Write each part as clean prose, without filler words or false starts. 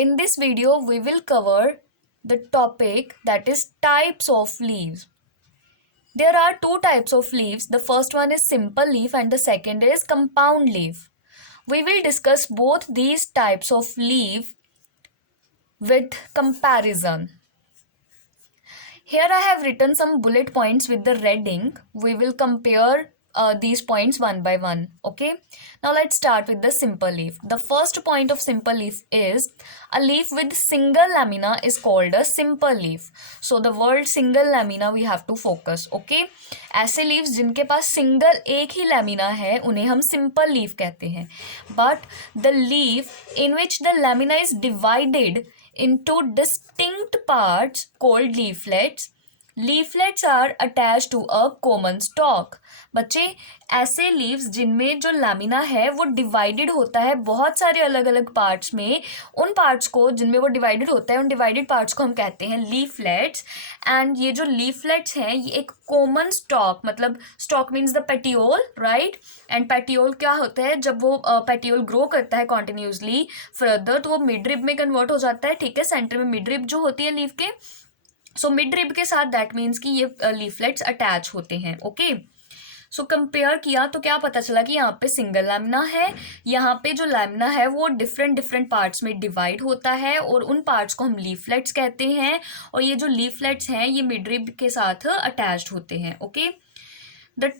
In this video, we will cover the topic that is types of leaves. There are two types of leaves. The first one is simple leaf and the second is compound leaf. We will discuss both these types of leaf with comparison. Here I have written some bullet points with the red ink. We will compare these points one by one. Okay. Now let's start with the simple leaf. The first point of simple leaf is a leaf with single lamina is called a simple leaf. So the word single lamina we have to focus. Okay. ऐसे leaves जिनके पास single एक ही lamina है उन्हें हम simple leaf कहते हैं. But the leaf in which the lamina is divided into distinct parts called leaflets. Leaflets are attached to a common stalk. बच्चे ऐसे लीव्स जिनमें जो लैमिना है वो डिवाइडेड होता है बहुत सारे अलग अलग पार्ट्स में. उन पार्ट्स को जिनमें वो डिवाइडेड होता है उन डिवाइडेड पार्ट्स को हम कहते हैं लीफलेट्स. एंड ये जो लीफलेट्स हैं ये एक कॉमन स्टॉक, मतलब stock means the petiole, right. And petiole क्या होता है, जब वो पेटियोल ग्रो करता है कॉन्टिन्यूसली फर्दर तो वो मिड रिब में कन्वर्ट हो जाता है. ठीक है, सेंटर में मिड रिब जो होती है लीफ के. सो मिड रिब के साथ दैट मीन्स कि ये लीफलेट्स अटैच होते हैं. ओके. सो कंपेयर किया तो क्या पता चला कि यहाँ पे सिंगल लैमिना है, यहाँ पे जो लैमिना है वो डिफरेंट डिफरेंट पार्ट्स में डिवाइड होता है और उन पार्ट्स को हम लीफलेट्स कहते हैं. और ये जो लीफलेट्स हैं ये मिड रिब के साथ अटैच्ड होते हैं. Okay. The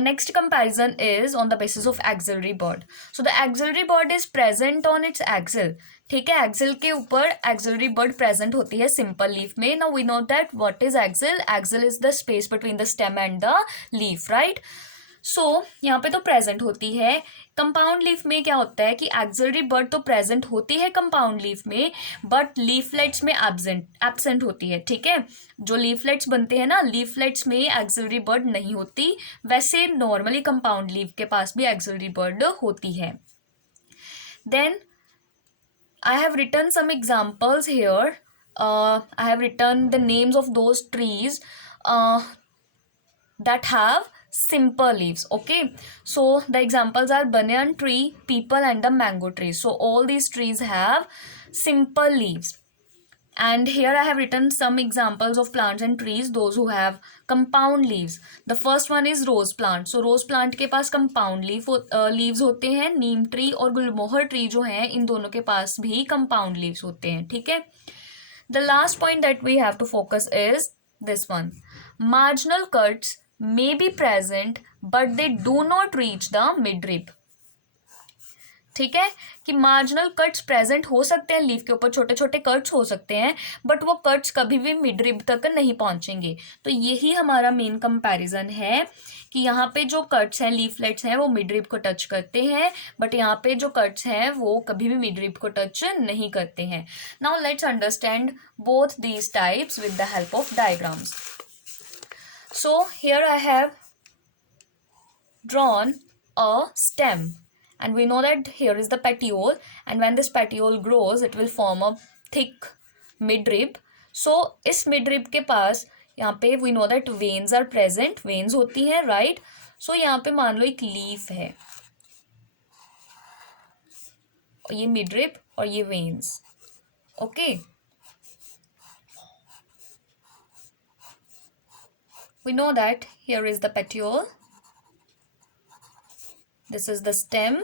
next comparison is on the basis of axillary bud. So the axillary bud is present on its axil. ठीक है, axil के ऊपर axillary bud present होती है simple leaf में. Now we know that what is axil. Axil is the space between the stem and the leaf, right? सो यहाँ पे तो प्रेजेंट होती है. कंपाउंड लीफ में क्या होता है कि एक्सिलरी बड तो प्रेजेंट होती है कंपाउंड लीफ में बट लीफलेट्स में एब्सेंट होती है. ठीक है, जो लीफलेट्स बनते हैं ना लीफलेट्स में एक्सिलरी बड नहीं होती. वैसे नॉर्मली कंपाउंड लीफ के पास भी एक्सिलरी बड होती है. Then I have written some examples here. I have written the names of those trees that have simple leaves. Okay, so the examples are banyan tree, peepal and the mango tree. So all these trees have simple leaves. And here I have written some examples of plants and trees those who have compound leaves. The first one is rose plant. So rose plant के पास compound leaves होते हैं. नीम tree और गुलमोहर tree जो हैं इन दोनों के पास भी compound leaves होते हैं. ठीक है. The last point that we have to focus is this one. Marginal cuts may be present but they do not reach the midrib. ठीक है, कि मार्जिनल कट्स प्रेजेंट हो सकते हैं लीफ के ऊपर, छोटे छोटे कट्स हो सकते हैं बट वो कट्स कभी भी मिडरिब तक नहीं पहुंचेंगे. तो यही हमारा मेन कंपैरिजन है कि यहाँ पे जो कट्स हैं लीफलेट्स हैं वो मिडरिब को टच करते हैं बट यहाँ पे जो कट्स हैं वो कभी भी मिडरिब को टच नहीं करते हैं. Now let's understand both these types with the help of diagrams. So here I have drawn a stem and we know that here is the petiole and when this petiole grows it will form a thick midrib. So इस midrib के पास यहाँ पे we know that veins are present, veins होती हैं, right? So यहाँ पे मान लो एक leaf है और ये midrib और ये veins. Okay. We know that here is the petiole, this is the stem,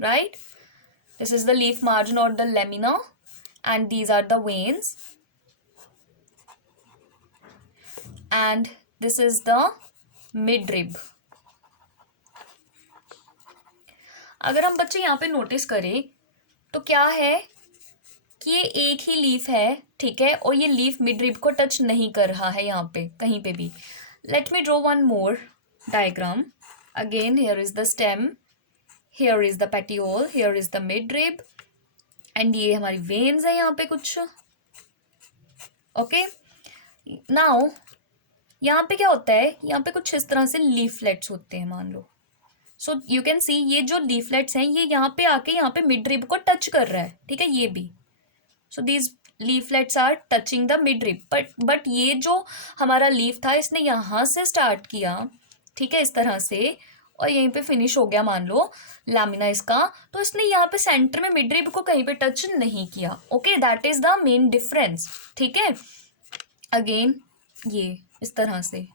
right? This is the leaf margin or the lamina and these are the veins and this is the midrib. अगर हम बच्चे यहाँ पे notice करें तो क्या है कि ये एक ही लीफ है. ठीक है, और ये लीफ मिडरिब को टच नहीं कर रहा है यहाँ पे कहीं पे भी. Let me draw one more diagram. Again here is the stem, here is the petiole, here is the midrib and ये हमारी वेन्स है यहाँ पे कुछ. ओके. नाउ यहाँ पे क्या होता है, यहाँ पे कुछ इस तरह से लीफलेट्स होते हैं मान लो. सो यू कैन सी ये जो लीफलेट्स हैं ये यहाँ पे आके यहाँ पे मिडरिब को टच कर रहा है. ठीक है, ये भी. So these leaflets are touching the midrib but ये जो हमारा लीफ था इसने यहाँ से स्टार्ट किया. ठीक है, इस तरह से और यहीं पे फिनिश हो गया मान लो लैमिना इसका, तो इसने यहाँ पे सेंटर में मिड रिब को कहीं पे टच नहीं किया। Okay, that is the main difference. ठीक है, अगेन ये इस तरह से।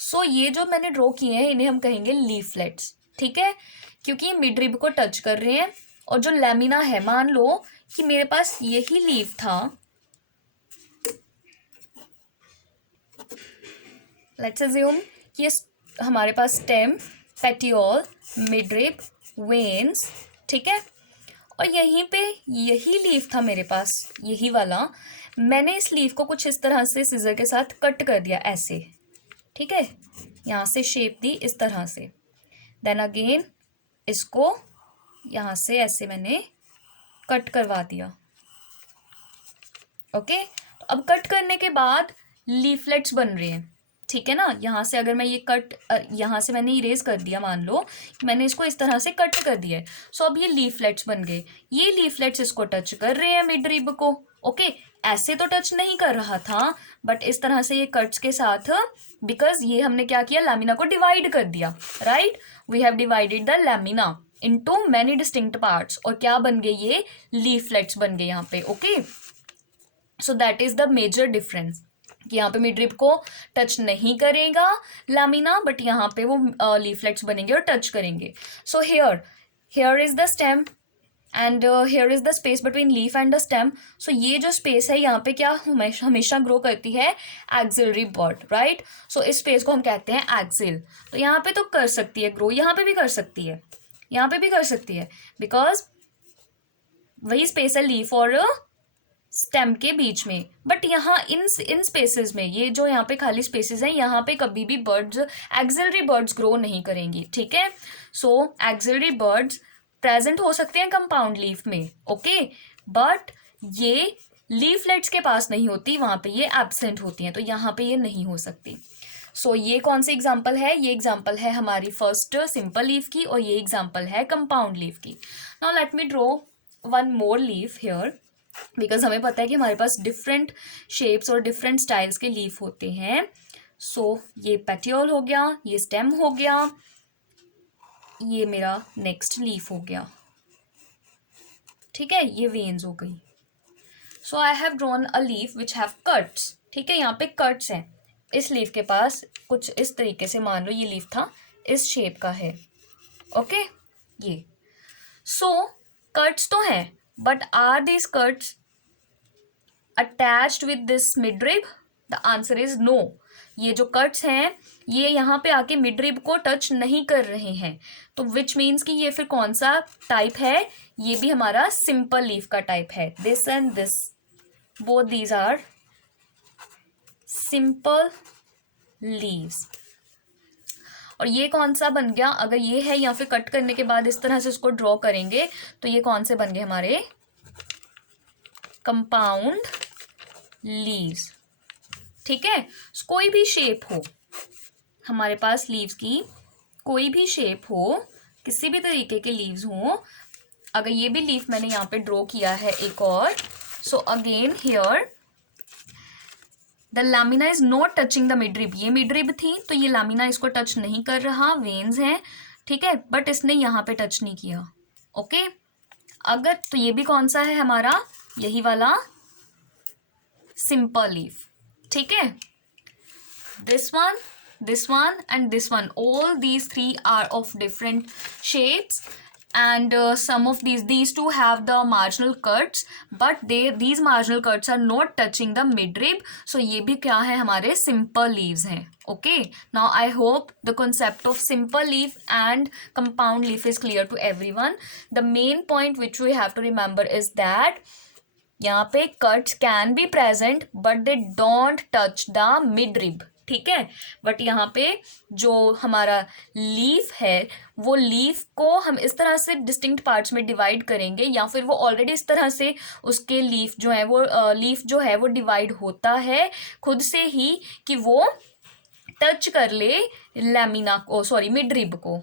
सो ये जो मैंने ड्रॉ किए हैं इन्हें हम कहेंगे लीफलेट्स। ठीक है, क्योंकि ये मिड रिब को टच कर रहे हैं। और जो लैमिना है, मान लो कि मेरे पास यही लीफ था, लेट्स अज्यूम कि ये हमारे पास स्टेम, पेटियोल, मिडरिब, वेन्स, ठीक है, और यहीं पे यही लीफ था मेरे पास, यही वाला। मैंने इस लीफ को कुछ इस तरह से सिजर के साथ कट कर दिया ऐसे। ठीक है, यहाँ से शेप दी इस तरह से, देन अगेन इसको यहाँ से ऐसे मैंने कट करवा दिया। ओके, तो अब कट करने के बाद लीफलेट्स बन रहे हैं। ठीक है ना, यहाँ से अगर मैं ये कट, यहाँ से मैंने इरेज कर दिया, मान लो मैंने इसको इस तरह से कट कर दिया है। सो अब ये लीफलेट्स बन गए। ये लीफलेट्स इसको टच कर रहे हैं मिड रिब को। ओके, ऐसे तो टच नहीं कर रहा था, बट इस तरह से ये कट्स के साथ, बिकॉज ये हमने क्या किया, लैमिना को डिवाइड कर दिया। Right, we have divided the lamina into many distinct parts, और क्या बन गए, ये लीफलेट्स बन गए यहाँ पे। Okay, so that is the major difference कि यहाँ पे मिडरिब को टच नहीं करेगा लैमिना, बट यहाँ पे वो लीफलेट्स बनेंगे और टच करेंगे। So here is the stem and here is the space between leaf and the stem. So ये जो स्पेस है यहाँ पे क्या हमेशा ग्रो करती है, एक्सिलरी बड। राइट, सो इस स्पेस को हम कहते हैं एक्सिल। तो यहाँ पे तो कर सकती है ग्रो, यहाँ पे भी कर सकती है, यहाँ पे भी कर सकती है, बिकॉज वही स्पेस है लीफ और स्टेम के बीच में। बट यहाँ इन स्पेसेस में, ये जो यहाँ पे खाली स्पेसेस हैं, यहाँ पे कभी भी बर्ड्स, एक्सिलरी बर्ड्स ग्रो नहीं करेंगी। ठीक है, सो एक्सिलरी बर्ड्स प्रेजेंट हो सकते हैं कंपाउंड लीफ में। ओके, बट ये लीफलेट्स के पास नहीं होती, वहां पे ये एब्सेंट होती हैं, तो यहाँ पे ये नहीं हो सकती। सो ये कौन सी एग्जाम्पल है, ये एग्जाम्पल है हमारी फर्स्ट सिंपल लीफ की, और ये एग्जाम्पल है कंपाउंड लीफ की। Now let me draw one more leaf here, because हमें पता है कि हमारे पास डिफरेंट शेप्स और डिफरेंट स्टाइल्स के लीफ होते हैं। सो ये पेटियोल हो गया, ये स्टेम हो गया, ये मेरा नेक्स्ट लीफ हो गया। ठीक है, ये वेन्स हो गई। So I have drawn a leaf which have cuts. ठीक है, यहाँ पे कट्स हैं। इस लीफ के पास कुछ इस तरीके से, मान लो ये लीफ था, इस शेप का है। ओके, ये सो कट्स तो हैं, but are these cuts attached with this midrib? The answer is no. ये जो कट्स हैं ये यहाँ पे आके मिडरिब को टच नहीं कर रहे हैं, तो विच मीन्स कि ये फिर कौन सा टाइप है, ये भी हमारा सिंपल लीफ का टाइप है। This and this, both these are simple leaves. और ये कौन सा बन गया, अगर ये है या फिर कट करने के बाद इस तरह से इसको ड्रॉ करेंगे, तो ये कौन से बन गए हमारे कंपाउंड लीव्स। ठीक है, कोई भी शेप हो हमारे पास, लीव्स की कोई भी शेप हो, किसी भी तरीके के लीव्स हो। अगर ये भी लीफ मैंने यहाँ पे ड्रॉ किया है एक और, so again here the lamina is not touching the midrib. ये मिडरिब थी तो ये लैमिना इसको टच नहीं कर रहा, वेन्स हैं। ठीक है, बट इसने यहाँ पे टच नहीं किया। ओके, अगर तो ये भी कौन सा है हमारा, यही वाला सिंपल लीफ। ठीक है, this one and this one, all these three are of different shapes and some of these two have the marginal cuts, but these marginal cuts are not touching the midrib, so ये भी क्या है, हमारे simple leaves हैं। Okay, now I hope the concept of simple leaf and compound leaf is clear to everyone. The main point which we have to remember is that यहाँ पे cuts can be present but they don't touch the midrib। ठीक है, but यहाँ पे जो हमारा leaf है, वो लीफ को हम इस तरह से डिस्टिंक्ट पार्ट्स में डिवाइड करेंगे, या फिर वो ऑलरेडी इस तरह से उसके लीफ जो है वो लीफ जो है वो डिवाइड होता है खुद से ही, कि वो टच कर ले लैमिना को, सॉरी मिडरिब को।